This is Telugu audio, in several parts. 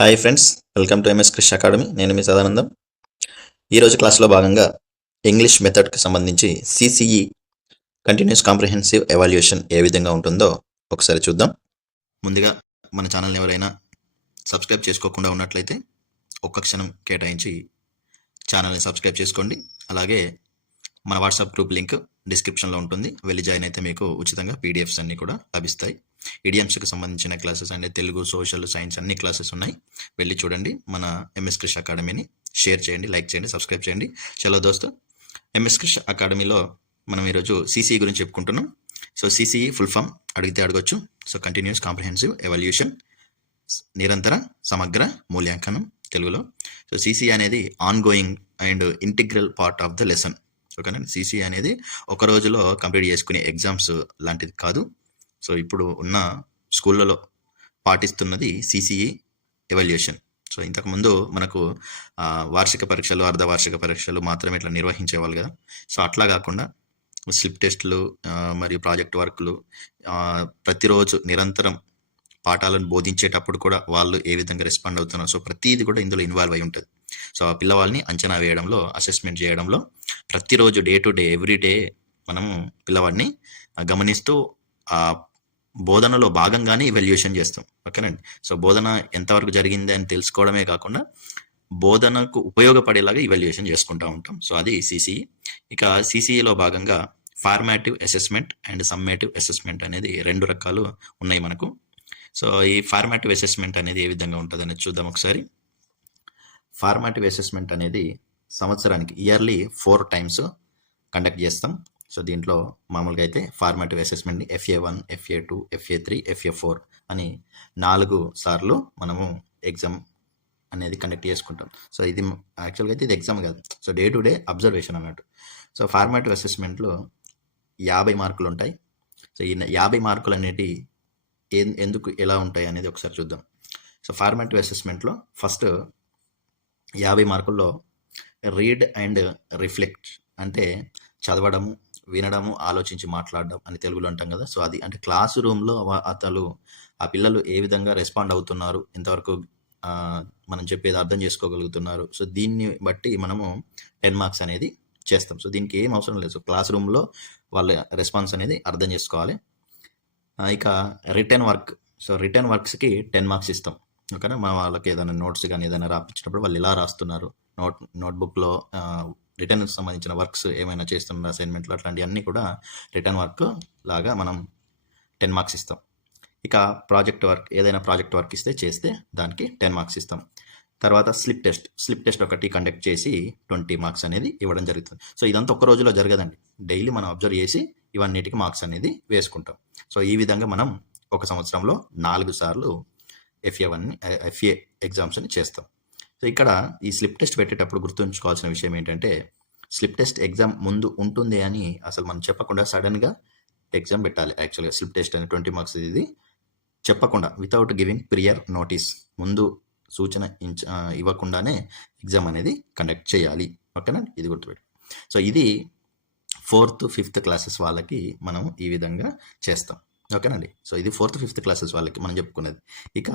Hi friends welcome to MS Krish academy నేను మీ సదానందం. ఈరోజు క్లాస్లో భాగంగా ఇంగ్లీష్ మెథడ్కి సంబంధించి సిసిఈ కంటిన్యూస్ కాంప్రిహెన్సివ్ ఎవాల్యుయేషన్ ఏ విధంగా ఉంటుందో ఒకసారి చూద్దాం. ముందుగా మన ఛానల్ని ఎవరైనా సబ్స్క్రైబ్ చేసుకోకుండా ఉన్నట్లయితే ఒక్క క్షణం కేటాయించి ఛానల్ని సబ్స్క్రైబ్ చేసుకోండి. అలాగే మన వాట్సాప్ గ్రూప్ లింక్ డిస్క్రిప్షన్లో ఉంటుంది. వెళ్ళి జాయిన్ అయితే మీకు ఉచితంగా పీడిఎఫ్స్ అన్నీ కూడా లభిస్తాయి. ఇడియమ్స్కి సంబంధించిన క్లాసెస్ అంటే తెలుగు సోషల్ సైన్స్ అన్ని క్లాసెస్ ఉన్నాయి. వెళ్ళి చూడండి. మన ఎంఎస్ క్రిష్ అకాడమీని షేర్ చేయండి లైక్ చేయండి సబ్స్క్రైబ్ చేయండి. చలో దోస్తు ఎంఎస్ క్రిష్ అకాడమీలో మనం ఈరోజు సిసిఈ గురించి చెప్పుకుంటున్నాం. సో సిసిఈ ఫుల్ ఫామ్ అడిగితే అడగొచ్చు. సో కంటిన్యూస్ కాంప్రిహెన్సివ్ ఎవల్యూషన్ నిరంతర సమగ్ర మూల్యాంకనం తెలుగులో. సో సిసిఈ అనేది ongoing and integral part of the lesson ఓకేనా సిసిఈ అనేది ఒక రోజులో కంప్లీట్ చేసుకునే ఎగ్జామ్స్ లాంటిది కాదు. సో ఇప్పుడు ఉన్న స్కూళ్ళలో పాటిస్తున్నది సిసిఈ ఎవాల్యుయేషన్ సో ఇంతకుముందు మనకు వార్షిక పరీక్షలు అర్ధవార్షిక పరీక్షలు మాత్రమే ఇట్లా నిర్వహించేవాళ్ళు కదా. సో అట్లా కాకుండా స్లిప్ టెస్టులు మరియు ప్రాజెక్ట్ వర్క్లు ప్రతిరోజు నిరంతరం పాఠాలను బోధించేటప్పుడు కూడా వాళ్ళు ఏ విధంగా రెస్పాండ్ అవుతున్నారు సో ప్రతిది కూడా ఇందులో ఇన్వాల్వ్ అయి ఉంటుంది. సో ఆ పిల్లవాళ్ళని అంచనా వేయడంలో అసెస్మెంట్ చేయడంలో ప్రతిరోజు day to day every day మనము పిల్లవాడిని గమనిస్తూ ఆ బోధనలో భాగంగానే ఇవాల్యుయేషన్ చేస్తాం. ఓకేనండి సో బోధన ఎంతవరకు జరిగింది అని తెలుసుకోవడమే కాకుండా బోధనకు ఉపయోగపడేలాగా ఇవాల్యుయేషన్ చేసుకుంటూ ఉంటాం. సో అది సిసిఈ ఇక సిసిఈలో భాగంగా formative assessment and summative assessment అనేది రెండు రకాలు ఉన్నాయి మనకు. సో ఈ ఫార్మాటివ్ అసెస్మెంట్ అనేది ఏ విధంగా ఉంటుంది అనేది చూద్దాం ఒకసారి. ఫార్మాటివ్ అసెస్మెంట్ అనేది సంవత్సరానికి ఇయర్లీ ఫోర్ టైమ్స్ కండక్ట్ చేస్తాం. సో దీంట్లో మామూలుగా అయితే formative అసెస్మెంట్ని FA one FA two FA three FA four అని నాలుగు సార్లు మనము ఎగ్జామ్ అనేది కండక్ట్ చేసుకుంటాం. సో ఇది యాక్చువల్గా అయితే ఇది ఎగ్జామ్ కాదు. So day to day observation అన్నట్టు. సో ఫార్మాటివ్ అసెస్మెంట్లో యాభై మార్కులు ఉంటాయి సో ఈ యాభై మార్కులు అనేటి ఎందుకు ఎలా ఉంటాయి అనేది ఒకసారి చూద్దాం. సో ఫార్మాటివ్ అసెస్మెంట్లో ఫస్ట్ యాభై మార్కుల్లో రీడ్ అండ్ రిఫ్లెక్ట్ అంటే చదవడము వినడము ఆలోచించి మాట్లాడడం అని తెలుగులో అంటాం కదా. సో అది అంటే క్లాస్ రూమ్లో అతను ఆ పిల్లలు ఏ విధంగా రెస్పాండ్ అవుతున్నారు ఎంతవరకు మనం చెప్పేది అర్థం చేసుకోగలుగుతున్నారు. సో దీన్ని బట్టి మనము టెన్ మార్క్స్ అనేది చేస్తాం. సో దీనికి ఏం అవసరం లేదు. సో క్లాస్ రూమ్లో వాళ్ళ రెస్పాన్స్ అనేది అర్థం చేసుకోవాలి. ఇక రిటర్న్ వర్క్. సో రిటర్న్ వర్క్స్కి టెన్ మార్క్స్ ఇస్తాం. ఓకేనా? మనం వాళ్ళకి ఏదైనా నోట్స్ కానీ ఏదైనా రాపించినప్పుడు వాళ్ళు ఇలా రాస్తున్నారు? నోట్ నోట్బుక్లో రిటర్న్ సంబంధించిన వర్క్స్ ఏమైనా చేస్తున్న అసైన్మెంట్లు అట్లాంటివన్నీ కూడా రిటర్న్ వర్క్ లాగా మనం టెన్ మార్క్స్ ఇస్తాం. ఇక ప్రాజెక్ట్ వర్క్ ఏదైనా ప్రాజెక్ట్ వర్క్ ఇస్తే చేస్తే దానికి టెన్ మార్క్స్ ఇస్తాం. తర్వాత స్లిప్ టెస్ట్ స్లిప్ టెస్ట్ ఒకటి కండక్ట్ చేసి ట్వంటీ మార్క్స్ అనేది ఇవ్వడం జరుగుతుంది. సో ఇదంతా ఒక్క రోజులో జరగదండి. డైలీ మనం అబ్జర్వ్ చేసి ఇవన్నిటికి మార్క్స్ అనేది వేసుకుంటాం. సో ఈ విధంగా మనం ఒక సంవత్సరంలో నాలుగు సార్లు ఎఫ్ఏ వన్ ఎఫ్ఏ ఎగ్జామ్స్ని చేస్తాం. సో ఇక్కడ ఈ స్లిప్ టెస్ట్ పెట్టేటప్పుడు గుర్తుంచుకోవాల్సిన విషయం ఏంటంటే స్లిప్ టెస్ట్ ఎగ్జామ్ ముందు ఉంటుంది అని అసలు మనం చెప్పకుండా సడన్గా ఎగ్జామ్ పెట్టాలి. యాక్చువల్గా స్లిప్ టెస్ట్ అనే ట్వంటీ మార్క్స్ ఇది చెప్పకుండా వితౌట్ గివింగ్ ప్రియర్ నోటీస్ ముందు సూచన ఇంచ ఇవ్వకుండానే ఎగ్జామ్ అనేది కండక్ట్ చేయాలి. ఓకేనా? ఇది గుర్తుపెట్టు. సో ఇది ఫోర్త్ ఫిఫ్త్ క్లాసెస్ వాళ్ళకి మనం ఈ విధంగా చేస్తాం. ఓకేనండి. సో ఇది ఫోర్త్ ఫిఫ్త్ క్లాసెస్ వాళ్ళకి మనం చెప్పుకునేది. ఇక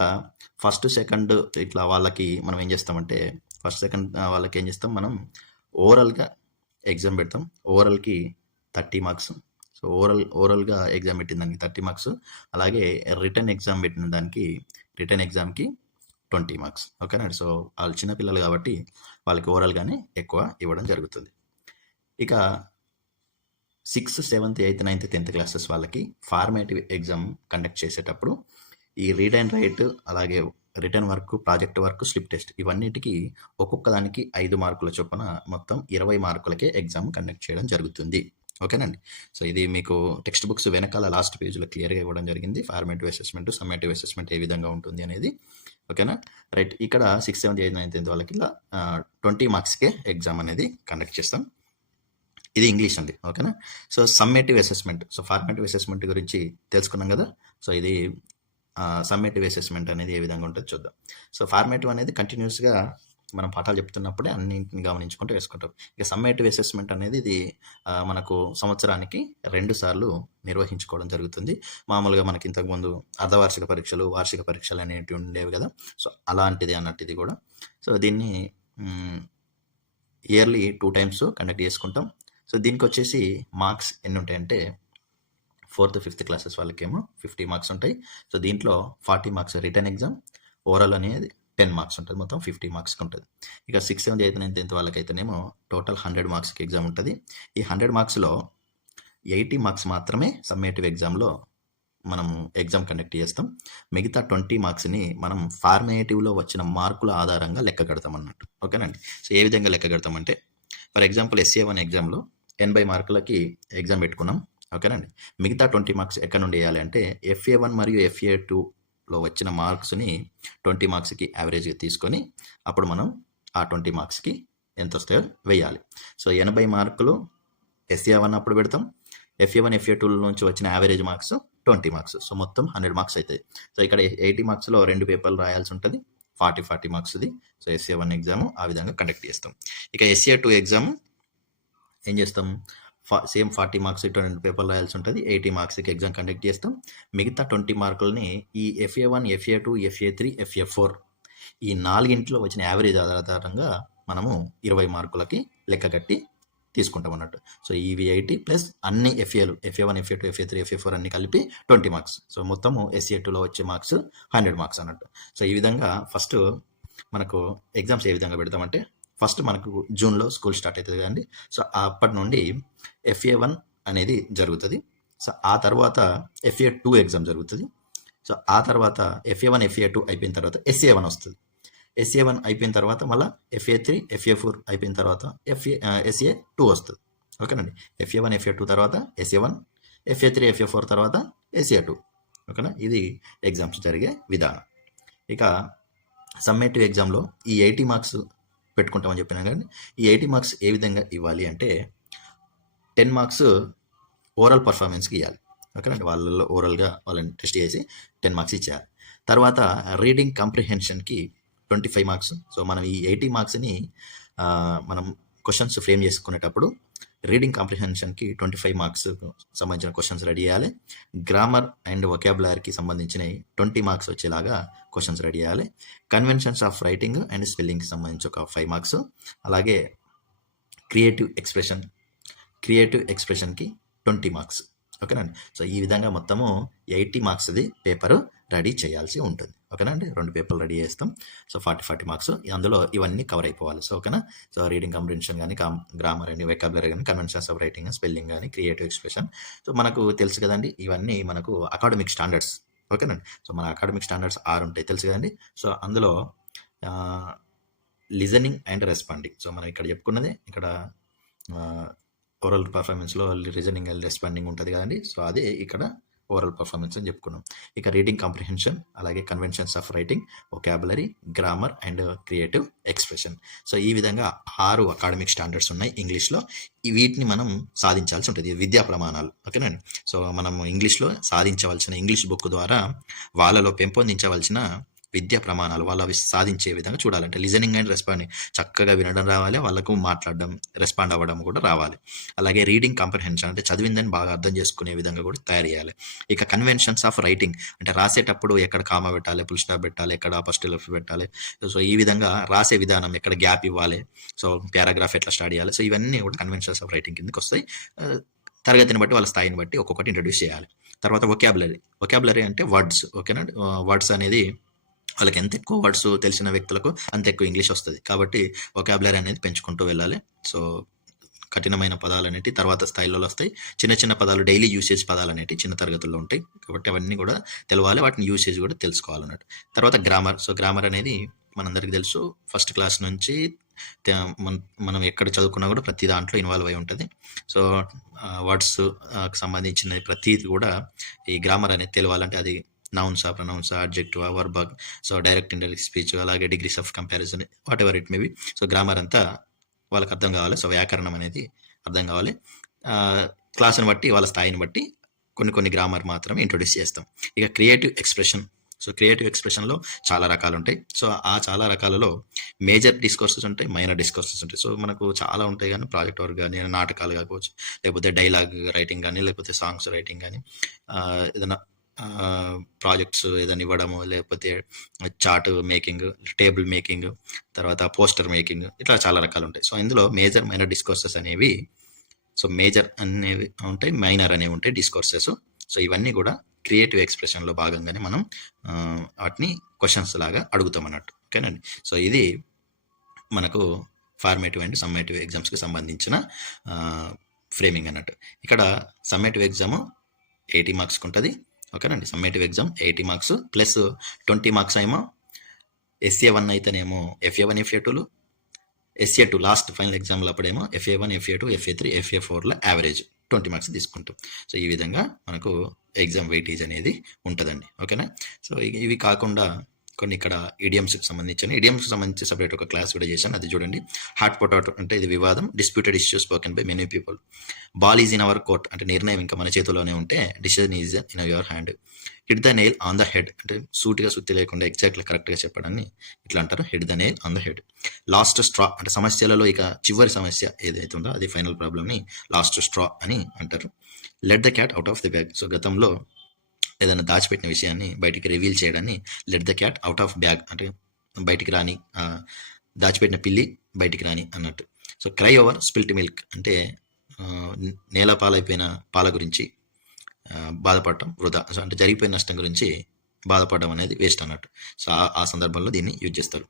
ఫస్ట్ సెకండ్ ఇట్లా వాళ్ళకి మనం ఏం చేస్తామంటే ఫస్ట్ సెకండ్ వాళ్ళకి ఏం చేస్తాం మనం ఓవరాల్గా ఎగ్జామ్ పెడతాం. ఓవరాల్కి థర్టీ మార్క్స్. సో ఓవరాల్ ఓవరాల్గా ఎగ్జామ్ పెట్టిన దానికి థర్టీ మార్క్స్. అలాగే రిటర్న్ ఎగ్జామ్ పెట్టిన దానికి రిటర్న్ ఎగ్జామ్కి ట్వంటీ మార్క్స్. ఓకేనా సో వాళ్ళు చిన్నపిల్లలు కాబట్టి వాళ్ళకి ఓవరాల్గానే ఎక్కువ ఇవ్వడం జరుగుతుంది. ఇక sixth seventh eighth ninth tenth classes వాళ్ళకి ఫార్మేటివ్ ఎగ్జామ్ కండక్ట్ చేసేటప్పుడు ఈ రీడ్ అండ్ రైట్ అలాగే written work project work slip test ఇవన్నిటికీ ఒక్కొక్క దానికి ఐదు మార్కుల చొప్పున మొత్తం ఇరవై మార్కులకే ఎగ్జామ్ కండక్ట్ చేయడం జరుగుతుంది. ఓకేనండి? సో ఇది మీకు టెక్స్ట్ బుక్స్ వెనకాల లాస్ట్ పేజ్లో క్లియర్గా ఇవ్వడం జరిగింది. ఫార్మేటివ్ అసెస్మెంట్ సమ్మేటివ్ అసెస్మెంట్ ఏ విధంగా ఉంటుంది అనేది. ఓకేనా? రైట్ ఇక్కడ సిక్స్ సెవెంత్ ఎయిత్ నైన్త్ వాళ్ళకి ఇలా ట్వంటీ మార్క్స్కే ఎగ్జామ్ అనేది కండక్ట్ చేస్తాం. ఇది ఇంగ్లీష్ అండి ఓకేనా? So summative assessment. So formative assessment గురించి తెలుసుకున్నాం కదా? సో ఇది సమ్మేటివ్ అసెస్మెంట్ అనేది ఏ విధంగా ఉంటుందో చూద్దాం. సో ఫార్మేటివ్ అనేది కంటిన్యూస్గా మనం పాఠాలు చెప్తున్నప్పుడే అన్నింటిని గమనించుకుంటూ వేసుకుంటాం. ఇక సమ్మేటివ్ అసెస్మెంట్ అనేది ఇది మనకు సంవత్సరానికి రెండు సార్లు నిర్వహించుకోవడం జరుగుతుంది. మామూలుగా మనకి ఇంతకుముందు అర్ధవార్షిక పరీక్షలు వార్షిక పరీక్షలు అనేటివి ఉండేవి కదా? సో అలాంటిది అన్నట్టు ఇది కూడా. సో దీన్ని ఇయర్లీ టూ టైమ్స్ కండక్ట్ చేసుకుంటాం. సో దీనికి వచ్చేసి మార్క్స్ ఎన్ని ఉంటాయంటే ఫోర్త్ ఫిఫ్త్ క్లాసెస్ వాళ్ళకేమో ఫిఫ్టీ మార్క్స్ ఉంటాయి. సో దీంట్లో forty marks written exam overall అనేది టెన్ మార్క్స్ ఉంటుంది. మొత్తం ఫిఫ్టీ మార్క్స్కి ఉంటుంది. ఇక six seventh eighth ninth tenth వాళ్ళకైతేనేమో total hundred మార్క్స్కి ఎగ్జామ్ ఉంటుంది. ఈ హండ్రెడ్ మార్క్స్లో ఎయిటీ మార్క్స్ మాత్రమే సమ్మేటివ్ ఎగ్జామ్లో మనం ఎగ్జామ్ కండక్ట్ చేస్తాం. మిగతా ట్వంటీ మార్క్స్ని మనం ఫార్మేటివ్లో వచ్చిన మార్కుల ఆధారంగా లెక్క కడతాం అన్నట్టు. ఓకేనండి? సో ఏ విధంగా లెక్క కడతామంటే ఫర్ ఎగ్జాంపుల్ ఎస్ఏ వన్ ఎగ్జామ్లో ఎనభై మార్కులకి ఎగ్జామ్ పెట్టుకున్నాం. ఓకేనండి మిగతా ట్వంటీ మార్క్స్ ఎక్కడ నుండి వేయాలి అంటే ఎఫ్ఏ వన్ మరియు ఎఫ్ఏ టూలో వచ్చిన మార్క్స్ని ట్వంటీ మార్క్స్కి యావరేజ్గా తీసుకొని అప్పుడు మనం ఆ ట్వంటీ మార్క్స్కి ఎంత వస్తాయో వేయాలి. సో ఎనభై మార్కులు ఎస్ఏ వన్ అప్పుడు పెడతాం. ఎఫ్ఏ వన్ ఎఫ్ఏ టూ నుంచి వచ్చిన average marks twenty marks. So మొత్తం హండ్రెడ్ మార్క్స్ అవుతాయి. సో ఇక్కడ ఎయిటీ మార్క్స్లో రెండు పేపర్లు రాయాల్సి ఉంటుంది. ఫార్టీ ఫార్టీ మార్క్స్ది. సో ఎస్ఏ వన్ ఎగ్జామ్ ఆ విధంగా కండక్ట్ చేస్తాం. ఇక ఎస్ఏ టూ ఎగ్జామ్ ఏం చేస్తాం? ఫా same forty marks twenty paper రాయాల్సి ఉంటుంది. ఎయిటీ మార్క్స్కి ఎగ్జామ్ కండక్ట్ చేస్తాం. మిగతా ట్వంటీ మార్కులని ఈ FA one FA two FA three FA four ఈ నాలుగింట్లో వచ్చిన యావరేజ్ ఆధారంగా మనము ఇరవై మార్కులకి లెక్క కట్టి తీసుకుంటాం అన్నట్టు. సో ఈవీ ఎయిటీ ప్లస్ అన్ని ఎఫ్ఏలు FA one FA two FA three FA four అన్ని కలిపి ట్వంటీ మార్క్స్. సో మొత్తము ఎస్ఏ టూలో వచ్చే మార్క్స్ హండ్రెడ్ మార్క్స్ అన్నట్టు. సో ఈ విధంగా ఫస్ట్ మనకు ఎగ్జామ్స్ ఏ విధంగా పెడతామంటే ఫస్ట్ మనకు జూన్లో స్కూల్ స్టార్ట్ అవుతుంది కదండి. సో అప్పటి నుండి ఎఫ్ఏ వన్ అనేది జరుగుతుంది. సో ఆ తర్వాత ఎఫ్ఏ టూ ఎగ్జామ్ జరుగుతుంది. సో ఆ తర్వాత ఎఫ్ఏ వన్ ఎఫ్ఏ టూ అయిపోయిన తర్వాత ఎస్ఏ వన్ వస్తుంది. ఎస్ఏ వన్ అయిపోయిన తర్వాత మళ్ళీ ఎఫ్ఏ త్రీ ఎఫ్ఏ ఫోర్ అయిపోయిన తర్వాత ఎఫ్ఏ ఎస్ఏ టూ వస్తుంది. ఓకేనండి. ఎఫ్ఏ వన్ ఎఫ్ఏ టూ తర్వాత SA one FA three FA four తర్వాత ఎస్ఏ టూ. ఓకేనా? ఇది ఎగ్జామ్స్ జరిగే విధానం. ఇక సమ్మేటివ్ ఎగ్జామ్లో ఈ ఎయిటీ మార్క్స్ పెట్టుకుంటామని చెప్పినా కానీ ఈ ఎయిటీ మార్క్స్ ఏ విధంగా ఇవ్వాలి అంటే టెన్ మార్క్స్ ఓరల్ పర్ఫార్మెన్స్కి ఇవ్వాలి ఓకేనండి వాళ్ళలో ఓరల్గా వాళ్ళని టెస్ట్ చేసి టెన్ మార్క్స్ ఇచ్చేయాలి. తర్వాత రీడింగ్ కాంప్రిహెన్షన్కి ట్వంటీ ఫైవ్ మార్క్స్. సో మనం ఈ ఎయిటీ మార్క్స్ని మనం క్వశ్చన్స్ ఫ్రేమ్ చేసుకునేటప్పుడు రీడింగ్ కాంప్రిహెన్షన్కి ట్వంటీ ఫైవ్ మార్క్స్ సంబంధించిన క్వశ్చన్స్ రెడీ చేయాలి. గ్రామర్ అండ్ వొకాబులరీకి సంబంధించిన ట్వంటీ మార్క్స్ వచ్చేలాగా క్వశ్చన్స్ రెడీ చేయాలి. కన్వెన్షన్స్ ఆఫ్ రైటింగ్ అండ్ స్పెల్లింగ్కి సంబంధించి ఒక ఫైవ్ మార్క్స్ అలాగే క్రియేటివ్ ఎక్స్ప్రెషన్ క్రియేటివ్ ఎక్స్ప్రెషన్కి ట్వంటీ మార్క్స్ ఓకేనండి సో ఈ విధంగా మొత్తము ఎయిటీ మార్క్స్ది పేపరు రెడీ చేయాల్సి ఉంటుంది. ఓకేనండి రెండు పేపర్లు రెడీ చేస్తాం. సో ఫార్టీ ఫార్టీ మార్క్స్ అందులో ఇవన్నీ కవర్ అయిపోవాలి. సో ఓకేనా సో రీడింగ్ కాంప్రిహెన్షన్ కానీ కా గ్రామర్ అని వెకాబులరీ కానీ కన్వెన్షన్స్ ఆఫ్ రైటింగ్ స్పెల్లింగ్ కానీ క్రియేటివ్ ఎక్స్ప్రెషన్ సో మనకు తెలుసు కదండి ఇవన్నీ మనకు అకాడమిక్ స్టాండర్డ్స్ ఓకేనండి. సో మన అకాడమిక్ స్టాండర్డ్స్ ఆరు ఉంటాయి తెలుసు కదండి. సో అందులో లిజనింగ్ అండ్ రెస్పాండింగ్. సో మనం ఇక్కడ చెప్పుకున్నది ఇక్కడ ఓరల్ పర్ఫార్మెన్స్లో రీజనింగ్ అండ్ రెస్పాండింగ్ ఉంటుంది కదండి. సో అదే ఇక్కడ ఓరల్ పర్ఫార్మెన్స్ అని చెప్పుకున్నాం. ఇక రీడింగ్ కాంప్రిహెన్షన్ అలాగే conventions of writing vocabulary grammar and creative expression so ఈ విధంగా ఆరు అకాడమిక్ స్టాండర్డ్స్ ఉన్నాయి ఇంగ్లీష్లో. వీటిని మనం సాధించాల్సి ఉంటుంది. విద్యా ప్రమాణాలు. ఓకేనండి సో మనం ఇంగ్లీష్లో సాధించవలసిన ఇంగ్లీష్ బుక్ ద్వారా వాళ్ళలో పెంపొందించవలసిన విద్యా ప్రమాణాలు వాళ్ళు అవి సాధించే విధంగా చూడాలంటే లిజనింగ్ అండ్ రెస్పాండింగ్ చక్కగా వినడం రావాలి వాళ్ళకు మాట్లాడడం రెస్పాండ్ అవ్వడం కూడా రావాలి. అలాగే రీడింగ్ కాంప్రహెన్షన్ అంటే చదివిందని బాగా అర్థం చేసుకునే విధంగా కూడా తయారు చేయాలి. ఇక కన్వెన్షన్స్ ఆఫ్ రైటింగ్ అంటే రాసేటప్పుడు ఎక్కడ కామా పెట్టాలి పుల్ పెట్టాలి ఎక్కడ అపస్టిల్ పెట్టాలి. సో ఈ విధంగా రాసే విధానం ఎక్కడ గ్యాప్ ఇవ్వాలి. సో పారాగ్రాఫ్ ఎట్లా స్టార్ట్ చేయాలి. సో ఇవన్నీ కూడా కన్వెన్షన్స్ ఆఫ్ రైటింగ్ కిందకి వస్తాయి. తరగతిని బట్టి వాళ్ళ స్థాయిని బట్టి ఒక్కొక్కటి ఇంట్రడ్యూస్ చేయాలి. తర్వాత ఒకాబులరీ ఒకాబులరీ అంటే వర్డ్స్. ఓకేనా? వర్డ్స్ అనేది వాళ్ళకి ఎంత ఎక్కువ వర్డ్స్ తెలిసిన వ్యక్తులకు అంత ఎక్కువ ఇంగ్లీష్ వస్తుంది. కాబట్టి ఒకాబులరీ అనేది పెంచుకుంటూ వెళ్ళాలి. సో కఠినమైన పదాలు అనేవి తర్వాత స్థాయిలో వస్తాయి. చిన్న చిన్న పదాలు డైలీ యూసేజ్ పదాలు అనేవి చిన్న తరగతుల్లో ఉంటాయి. కాబట్టి అవన్నీ కూడా తెలవాలి. వాటిని యూసేజ్ కూడా తెలుసుకోవాలన్నట్టు. తర్వాత గ్రామర్ సో గ్రామర్ అనేది మనందరికీ తెలుసు. ఫస్ట్ క్లాస్ నుంచి మనం ఎక్కడ చదువుకున్నా కూడా ప్రతి దాంట్లో ఇన్వాల్వ్ అయి ఉంటుంది. సో వర్డ్స్ సంబంధించిన ప్రతిది కూడా ఈ గ్రామర్ అనేది తెలవాలంటే అది నౌన్సా ప్రనౌన్సా అడ్జెక్టివ్ వర్బగ్ సో డైరెక్ట్ ఇండైరెక్ట్ స్పీచ్ అలాగే degrees of comparison whatever it may be so grammar అంతా వాళ్ళకి అర్థం కావాలి. సో వ్యాకరణం అనేది అర్థం కావాలి. క్లాస్ని బట్టి వాళ్ళ స్థాయిని బట్టి కొన్ని కొన్ని గ్రామర్ మాత్రమే ఇంట్రొడ్యూస్ చేస్తాం. ఇక క్రియేటివ్ ఎక్స్ప్రెషన్ సో క్రియేటివ్ ఎక్స్ప్రెషన్లో చాలా రకాలు ఉంటాయి. సో ఆ చాలా రకాలలో మేజర్ డిస్కోర్సెస్ ఉంటాయి మైనర్ డిస్కోర్సెస్ ఉంటాయి. సో మనకు చాలా ఉంటాయి కానీ ప్రాజెక్ట్ వర్క్ కానీ నాటకాలు కాకపోవచ్చు లేకపోతే డైలాగ్ రైటింగ్ కానీ లేకపోతే సాంగ్స్ రైటింగ్ కానీ ఏదైనా ప్రాజెక్ట్స్ ఏదైనా ఇవ్వడము లేకపోతే చార్ట్ మేకింగ్ టేబుల్ మేకింగ్ తర్వాత పోస్టర్ మేకింగ్ ఇట్లా చాలా రకాలు ఉంటాయి సో ఇందులో మేజర్ మైనర్ డిస్కోర్సెస్ అనేవి సో మేజర్ అనేవి ఉంటాయి మైనర్ అనేవి ఉంటాయి డిస్కోర్సెస్. సో ఇవన్నీ కూడా క్రియేటివ్ ఎక్స్ప్రెషన్లో భాగంగానే మనం వాటిని క్వశ్చన్స్ లాగా అడుగుతాం అన్నట్టు. ఓకేనండి? సో ఇది మనకు ఫార్మేటివ్ అండ్ సమ్మేటివ్ ఎగ్జామ్స్కి సంబంధించిన ఫ్రేమింగ్ అన్నట్టు. ఇక్కడ సమ్మేటివ్ ఎగ్జామ్ ఎయిటీ మార్క్స్కి ఉంటుంది. ఓకేనండి. Summative exam eighty marks plus twenty marks ఏమో ఎస్ఏ వన్ అయితేనేమో ఎఫ్ఏ వన్ ఎఫ్ఏ టూలు. ఎస్ఏ టూ లాస్ట్ ఫైనల్ ఎగ్జామ్లో అప్పుడేమో FA one FA two FA three FA ఫోర్లో యావరేజ్ ట్వంటీ మార్క్స్ తీసుకుంటాం. సో ఈ విధంగా మనకు ఎగ్జామ్ వెయిటేజ్ అనేది ఉంటుందండి. ఓకేనా? సో ఇవి కాకుండా కొన్ని ఇక్కడ ఇడియమ్స్కి సంబంధించిన ఇడియమ్స్కి సంబంధించి సపరేట్ ఒక క్లాస్ కూడా చేశాను. అది చూడండి. హాట్ పొటాటో అంటే ఇది వివాదం. Disputed issue spoken by many people ball is in our court అంటే నిర్ణయం ఇంకా మన చేతిలోనే ఉంటే decision is in your hand hit the nail on the head అంటే సూటిగా సుత్తి లేకుండా ఎగ్జాక్ట్గా కరెక్ట్గా చెప్పడాన్ని ఇట్లా అంటారు. Hit the nail on the head last straw అంటే సమస్యలలో ఇక చివరి సమస్య ఏదైతే ఉందో అది ఫైనల్ ప్రాబ్లమ్ని లాస్ట్ స్ట్రా అని అంటారు. Let the cat out of the bag so గతంలో ఏదైనా దాచిపెట్టిన విషయాన్ని బయటికి రివీల్ చేయడాన్ని let the cat out of bag అంటే బయటికి రాని దాచిపెట్టిన పిల్లి బయటికి రాని అన్నట్టు. So cry over spilt milk అంటే నేల పాలైపోయిన పాల గురించి బాధపడటం వృధా. సో అంటే జరిగిపోయిన నష్టం గురించి బాధపడడం అనేది వేస్ట్ అన్నట్టు. సో ఆ- సందర్భంలో దీన్ని యూజ్ చేస్తారు.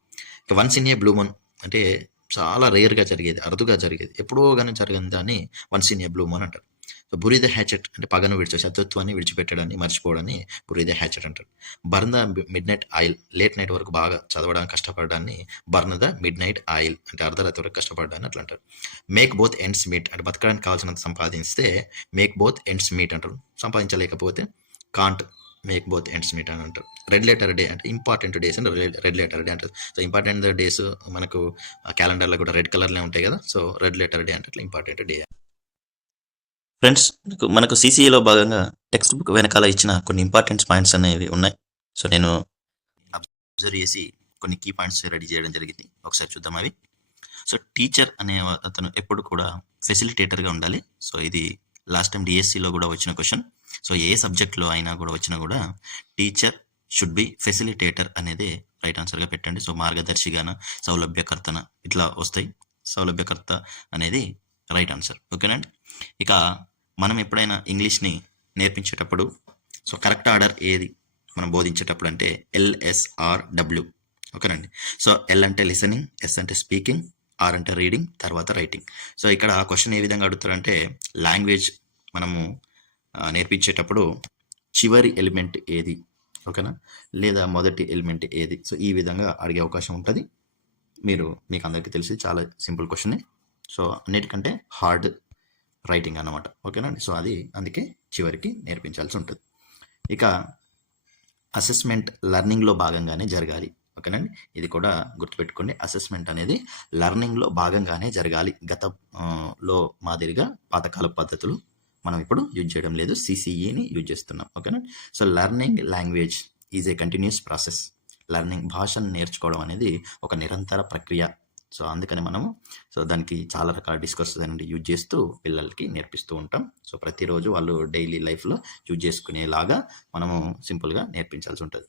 ఇక once in a blue Mann అంటే చాలా రేర్గా జరిగేది అరుదుగా జరిగేది. ఎప్పుడో కానీ జరిగిన దాన్ని once in a blue Mann అంటారు. బురిద హ్యాచెట్ అంటే పగను విడిచి శత్రుత్వాన్ని విడిచిపెట్టడాన్ని మర్చిపోవడాన్ని బురిద హ్యాచెట్ అంటారు. Burn midnight oil late night వరకు బాగా చదవడానికి కష్టపడడాన్ని burn the midnight oil అంటే అర్ధరాత్రి వరకు కష్టపడడాన్ని అట్లా అంటారు. మేక్ బోత్ ఎండ్స్ మీట్ అంటే బతకడానికి కావాల్సినంత సంపాదిస్తే మేక్ బోత్ ఎండ్స్ మీట్ అంటారు. సంపాదించలేకపోతే can't make both ends meet అని అంటారు. రెడ్ లెటర్ డే అంటే ఇంపార్టెంట్ డేస్ అని రెడ్ లెటర్ డే అంటారు. సో ఇంపార్టెంట్ డేస్ మనకు క్యాలెండర్లో కూడా రెడ్ కలర్లో ఉంటాయి కదా. సో రెడ్ లెటర్ డే అంటే ఇంపార్టెంట్ డే. ఫ్రెండ్స్ మనకు సిసిఈలో భాగంగా టెక్స్ట్ బుక్ వెనకాల ఇచ్చిన కొన్ని ఇంపార్టెంట్ పాయింట్స్ అనేవి ఉన్నాయి. సో నేను అబ్జర్వ్ చేసి కొన్ని కీ పాయింట్స్ రెడీ చేయడం జరిగింది. ఒకసారి చూద్దాం అవి. సో టీచర్ అనే అతను ఎప్పుడు కూడా ఫెసిలిటేటర్గా ఉండాలి. సో ఇది లాస్ట్ టైం డిఎస్సిలో కూడా వచ్చిన క్వశ్చన్ సో ఏ సబ్జెక్ట్లో అయినా కూడా వచ్చినా కూడా టీచర్ షుడ్ బి ఫెసిలిటేటర్ అనేది రైట్ ఆన్సర్గా పెట్టండి. సో మార్గదర్శిగాన సౌలభ్యకర్తన ఇట్లా వస్తాయి. సౌలభ్యకర్త అనేది రైట్ ఆన్సర్ ఓకేనండి ఇక మనం ఎప్పుడైనా ఇంగ్లీష్ని నేర్పించేటప్పుడు సో కరెక్ట్ ఆర్డర్ ఏది మనం బోధించేటప్పుడు అంటే ఎల్ఎస్ఆర్ డబ్ల్యూ ఓకేనండి? సో ఎల్ అంటే లిసనింగ్ ఎస్ అంటే స్పీకింగ్ ఆర్ అంటే రీడింగ్ తర్వాత రైటింగ్ సో ఇక్కడ క్వశ్చన్ ఏ విధంగా అడుగుతారంటే లాంగ్వేజ్ మనము నేర్పించేటప్పుడు చివరి ఎలిమెంట్ ఏది? ఓకేనా? లేదా మొదటి ఎలిమెంట్ ఏది? సో ఈ విధంగా అడిగే అవకాశం ఉంటుంది. మీరు మీకు అందరికీ తెలిసి చాలా సింపుల్ క్వశ్చనే సో అన్నిటికంటే హార్డ్ రైటింగ్ అన్నమాట. ఓకేనండి సో అది అందుకే చివరికి నేర్పించాల్సి ఉంటుంది. ఇక అసెస్మెంట్ లెర్నింగ్లో భాగంగానే జరగాలి. ఓకేనండి ఇది కూడా గుర్తుపెట్టుకోండి. అసెస్మెంట్ అనేది లెర్నింగ్లో భాగంగానే జరగాలి. గత లో మాదిరిగా పాతకాల పద్ధతులు మనం ఇప్పుడు యూజ్ చేయడం లేదు. సిసిఈని యూజ్ చేస్తున్నాం. ఓకేనా so learning language is a continuous process learning భాషను నేర్చుకోవడం అనేది ఒక నిరంతర ప్రక్రియ. సో అందుకని మనము సో దానికి చాలా రకాల డిస్కర్స్ అనేది యూజ్ చేస్తూ పిల్లలకి నేర్పిస్తూ ఉంటాం. సో ప్రతిరోజు వాళ్ళు డైలీ లైఫ్లో యూజ్ చేసుకునేలాగా మనము సింపుల్గా నేర్పించాల్సి ఉంటుంది.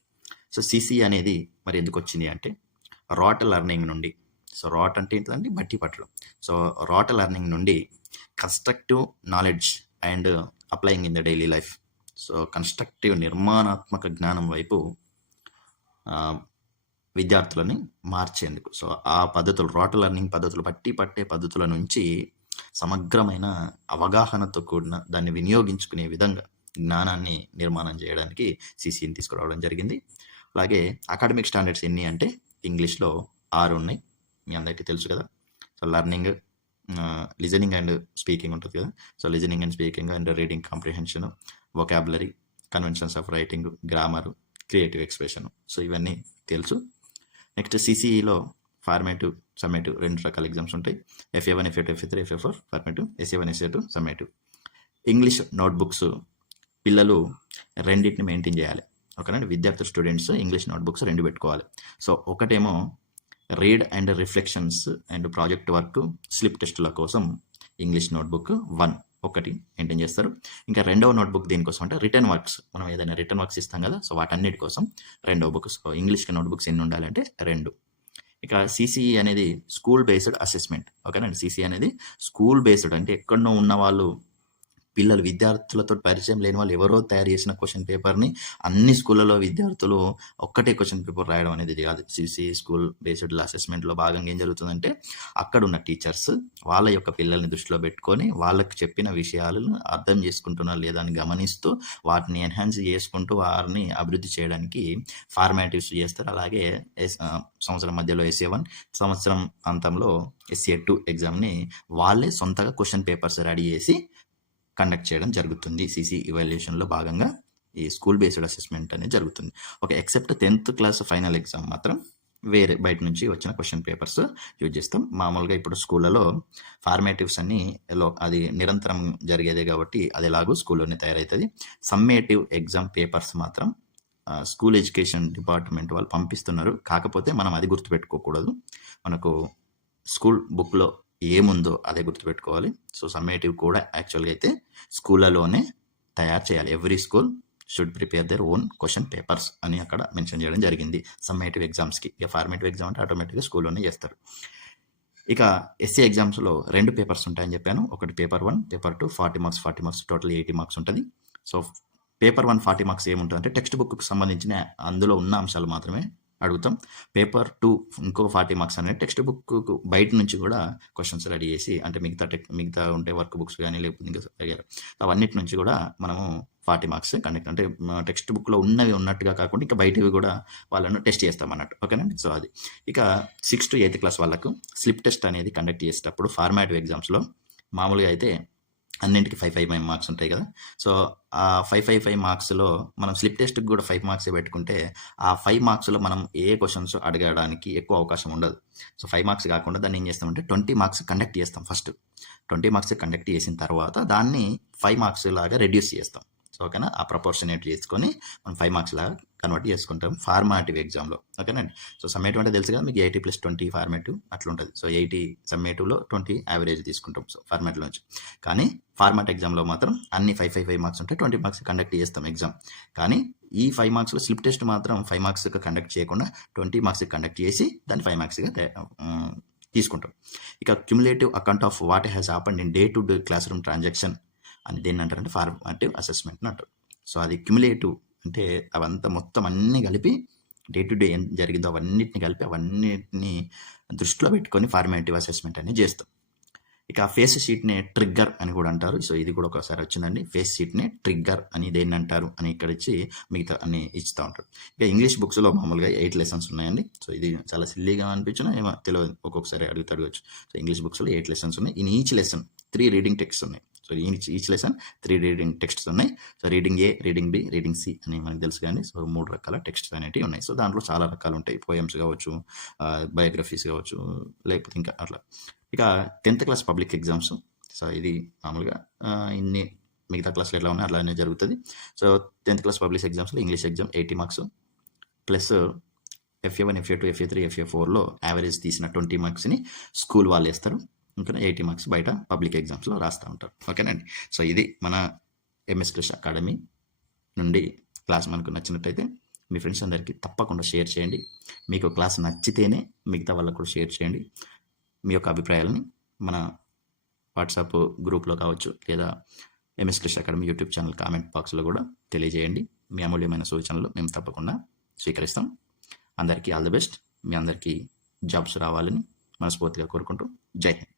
సో సిసి అనేది మరి ఎందుకు వచ్చింది అంటే రాట్ లెర్నింగ్ నుండి. సో రాట్ అంటే ఏంటంటే బట్టి పట్టడం. సో రాట్ లెర్నింగ్ నుండి constructive knowledge and applying in the daily life. So constructive నిర్మాణాత్మక జ్ఞానం వైపు విద్యార్థులని మార్చేందుకు. సో ఆ పద్ధతులు రోట లెర్నింగ్ పద్ధతులు బట్టి పట్టే పద్ధతుల నుంచి సమగ్రమైన అవగాహనతో కూడిన దాన్ని వినియోగించుకునే విధంగా జ్ఞానాన్ని నిర్మాణం చేయడానికి సిసిని తీసుకురావడం జరిగింది. అలాగే అకాడమిక్ స్టాండర్డ్స్ ఎన్ని అంటే ఇంగ్లీష్లో ఆరు ఉన్నాయి. మీ అందరికీ తెలుసు కదా. So learning listening and speaking ఉంటుంది కదా. So listening and speaking and reading comprehension vocabulary conventions of writing grammar creative expression so ఇవన్నీ తెలుసు. నెక్స్ట్ సిసిఈలో ఫార్మేటివ్ సమ్మేటివ్ రెండు రకాల ఎగ్జామ్స్ ఉంటాయి. FA one FA two FA three FA four formative SA one SA two summative English notebooks పిల్లలు రెండింటిని మెయింటైన్ చేయాలి. ఓకేనండి విద్యార్థులు స్టూడెంట్స్ ఇంగ్లీష్ నోట్బుక్స్ రెండు పెట్టుకోవాలి. సో ఒకటేమో read and reflections and project work slip టెస్టుల కోసం ఇంగ్లీష్ నోట్బుక్ వన్ ఒకటి మెయింటైన్ చేస్తారు. ఇంకా రెండవ నోట్బుక్ దీనికోసం అంటే రిటర్న్ వర్క్స్ మనం ఏదైనా రిటర్న్ వర్క్స్ ఇస్తాం కదా సో వాటన్నిటి కోసం రెండవ బుక్స్ ఇంగ్లీష్కి నోట్బుక్స్ ఎన్ని ఉండాలంటే రెండు. ఇక సిసిఈ అనేది స్కూల్ బేస్డ్ అసెస్మెంట్ ఓకేనండి సిసిఈ అనేది స్కూల్ బేస్డ్ అంటే ఎక్కడనో ఉన్న వాళ్ళు పిల్లలు విద్యార్థులతో పరిచయం లేని వాళ్ళు ఎవరో తయారు చేసిన క్వశ్చన్ పేపర్ని అన్ని స్కూళ్ళలో విద్యార్థులు ఒక్కటే క్వశ్చన్ పేపర్ రాయడం అనేది కాదు. సిసి స్కూల్ బేస్డ్ అసెస్మెంట్లో భాగంగా ఏం జరుగుతుందంటే అక్కడ ఉన్న టీచర్స్ వాళ్ళ యొక్క పిల్లల్ని దృష్టిలో పెట్టుకొని వాళ్ళకి చెప్పిన విషయాలను అర్థం చేసుకుంటున్నారు లేదా అని గమనిస్తూ వాటిని ఎన్హాన్స్ చేసుకుంటూ వారిని అభివృద్ధి చేయడానికి ఫార్మాటివ్స్ చేస్తారు. అలాగే ఎస్- సంవత్సరం మధ్యలో ఎస్ఏ వన్ సంవత్సరం అంతంలో ఎస్ఏ టూ ఎగ్జామ్ని వాళ్ళే సొంతగా క్వశ్చన్ పేపర్స్ రెడీ చేసి కండక్ట్ చేయడం జరుగుతుంది. సిసి ఇవాల్యుయేషన్లో భాగంగా ఈ స్కూల్ బేస్డ్ అసెస్మెంట్ అనేది జరుగుతుంది. Okay except tenth class final exam మాత్రం వేరే బయట నుంచి వచ్చిన క్వశ్చన్ పేపర్స్ యూజ్ చేస్తాం. మామూలుగా ఇప్పుడు స్కూళ్ళలో ఫార్మేటివ్స్ అన్ని లో అది నిరంతరం జరిగేదే కాబట్టి అది ఎలాగో స్కూల్లోనే తయారవుతుంది సమ్మేటివ్ ఎగ్జామ్ పేపర్స్ మాత్రం స్కూల్ ఎడ్యుకేషన్ డిపార్ట్మెంట్ వాళ్ళు పంపిస్తున్నారు. కాకపోతే మనం అది గుర్తుపెట్టుకోకూడదు. మనకు స్కూల్ బుక్లో ఏముందో అదే గుర్తుపెట్టుకోవాలి. సో సమ్మేటివ్ కూడా యాక్చువల్గా అయితే స్కూళ్ళలోనే తయారు చేయాలి. Every school should prepare their own question papers అని అక్కడ మెన్షన్ చేయడం జరిగింది. సమ్మేటివ్ ఎగ్జామ్స్కి. ఇక ఫార్మేటివ్ ఎగ్జామ్ అంటే ఆటోమేటిక్గా స్కూల్లోనే చేస్తారు. ఇక ఎస్సీ ఎగ్జామ్స్లో రెండు పేపర్స్ ఉంటాయని చెప్పాను. ఒకటి paper one paper two forty marks forty marks total eighty marks ఉంటుంది. So paper one forty marks ఏముంటుంది అంటే టెక్స్ట్ బుక్కి సంబంధించిన అందులో ఉన్న అంశాలు మాత్రమే అడుగుతాం. పేపర్ టూ ఇంకో ఫార్టీ మార్క్స్ అనేది టెక్స్ట్ బుక్ బయట నుంచి కూడా క్వశ్చన్స్ రెడీ చేసి అంటే మిగతా టెక్ మిగతా ఉంటే వర్క్ బుక్స్ కానీ లేకపోతే ఇంకా అవన్నిటి నుంచి కూడా మనము ఫార్టీ మార్క్స్ కండక్ట్ అంటే టెక్స్ట్ బుక్లో ఉన్నవి ఉన్నట్టుగా కాకుండా ఇంకా బయటవి కూడా వాళ్ళను టెస్ట్ చేస్తాం అన్నట్టు. ఓకేనండి సో అది. ఇక సిక్స్త్ టు ఎయిత్ క్లాస్ వాళ్ళకు స్లిప్ టెస్ట్ అనేది కండక్ట్ చేసేటప్పుడు ఫార్మాటివ్ ఎగ్జామ్స్లో మామూలుగా అయితే అన్నింటికి ఫైవ్ ఫైవ్ ఫైవ్ మార్క్స్ ఉంటాయి కదా. సో ఆ ఫైవ్ ఫైవ్ ఫైవ్ మార్క్స్లో మనం స్లిప్ టెస్ట్కి కూడా ఫైవ్ మార్క్స్ పెట్టుకుంటే ఆ ఫైవ్ మార్క్స్లో మనం ఏ క్వశ్చన్స్ అడగడానికి ఎక్కువ అవకాశం ఉండదు. సో ఫైవ్ మార్క్స్ కాకుండా దాన్ని ఏం చేస్తామంటే ట్వంటీ మార్క్స్ కండక్ట్ చేస్తాం ఫస్ట్ ట్వంటీ మార్క్స్ కండక్ట్ చేసిన తర్వాత దాన్ని ఫైవ్ మార్క్స్ లాగా రెడ్యూస్ చేస్తాం. ఓకేనా? ఆ ప్రపోర్షనేట్ చేసుకొని మనం ఫైవ్ మార్క్స్ లాగా కన్వర్ట్ చేసుకుంటాం ఫార్మాటివ్ ఎగ్జామ్లో ఓకేనండి సో సమ్మేటివ్ అంటే తెలుసు కదా మీకు ఎయిటీ ప్లస్ ట్వంటీ ఫార్మేటివ్ అట్లా ఉంటుంది సో ఎయిటీ సమ్మేటివ్లో ట్వంటీ యావరేజ్ తీసుకుంటాం సో ఫార్మాట్లో నుంచి. కానీ ఫార్మాట్ ఎగ్జామ్లో మాత్రం అన్ని ఫైవ్ ఫైవ్ ఫైవ్ మార్క్స్ ఉంటాయి ట్వంటీ మార్క్స్ కండక్ట్ చేస్తాం ఎగ్జామ్ కానీ ఈ ఫైవ్ మార్క్స్లో స్లిప్ టెస్ట్ మాత్రం ఫైవ్ మార్క్స్ కండక్ట్ చేయకుండా ట్వంటీ మార్క్స్ కండక్ట్ చేసి దాన్ని ఫైవ్ మార్క్స్గా తీసుకుంటాం. ఇక cumulative account of what has happen in day to day classroom transaction అని దేన్ని అంటారంటే ఫార్మాటివ్ అసెస్మెంట్ అంటారు. సో అది క్యుములేటివ్ అంటే అవంతా మొత్తం అన్నీ కలిపి డే టు డే ఏం జరిగిందో అవన్నిటిని కలిపి అవన్నిటిని దృష్టిలో పెట్టుకొని ఫార్మాటివ్ అసెస్మెంట్ అనేది చేస్తాం. ఇక ఫేస్ షీట్నే ట్రిగ్గర్ అని కూడా అంటారు. సో ఇది కూడా ఒకసారి వచ్చిందండి. ఫేస్ షీట్నే ట్రిగ్గర్ అని దేన్ని అంటారు అని ఇక్కడ ఇచ్చి మిగతా అన్ని ఇస్తూ ఉంటారు. ఇక ఇంగ్లీష్ బుక్స్లో మామూలుగా ఎయిట్ లెసన్స్ ఉన్నాయండి. సో ఇది చాలా సిల్లీగా అనిపించిన ఏమో తెలియదు. ఒక్కొక్కసారి అడుగుతాడు సో ఇంగ్లీష్ బుక్స్లో ఎయిట్ లెసన్స్ ఉన్నాయి. In each lesson three reading text ఉన్నాయి. So each each lesson three reading texts ఉన్నాయి. So reading A reading B reading C అని మనకు తెలుసు కానీ సో మూడు రకాల టెక్స్ట్స్ అనేవి ఉన్నాయి. సో దాంట్లో చాలా రకాలు ఉంటాయి. పోయమ్స్ కావచ్చు బయోగ్రఫీస్ కావచ్చు లేకపోతే ఇంకా అట్లా. ఇక tenth class public exams so ఇది మామూలుగా ఇన్ని మిగతా క్లాస్లో ఎలా ఉన్నాయి అలానే జరుగుతుంది. సో టెన్త్ క్లాస్ పబ్లిక్ ఎగ్జామ్స్లో English exam eighty marks plus FA one FA two FA three FA ఫోర్లో యావరేజ్ తీసిన ట్వంటీ మార్క్స్ని స్కూల్ వాళ్ళు వేస్తారు. ఇంకా ఎయిటీ మార్క్స్ బయట పబ్లిక్ ఎగ్జామ్స్లో రాస్తూ ఉంటారు. ఓకేనండి సో ఇది మన ఎంఎస్ కృష్ అకాడమీ నుండి క్లాస్ మనకు నచ్చినట్టయితే మీ ఫ్రెండ్స్ అందరికీ తప్పకుండా షేర్ చేయండి. మీకు క్లాస్ నచ్చితేనే మిగతా వాళ్ళకు కూడా షేర్ చేయండి. మీ యొక్క అభిప్రాయాలని మన వాట్సాప్ గ్రూప్లో కావచ్చు లేదా MS Krishna academy YouTube channel comment బాక్స్లో కూడా తెలియజేయండి. మీ అమూల్యమైన సూచనలు మేము తప్పకుండా స్వీకరిస్తాం. అందరికీ ఆల్ ది బెస్ట్. మీ అందరికీ జాబ్స్ రావాలని మనస్ఫూర్తిగా కోరుకుంటూ జై హింద్.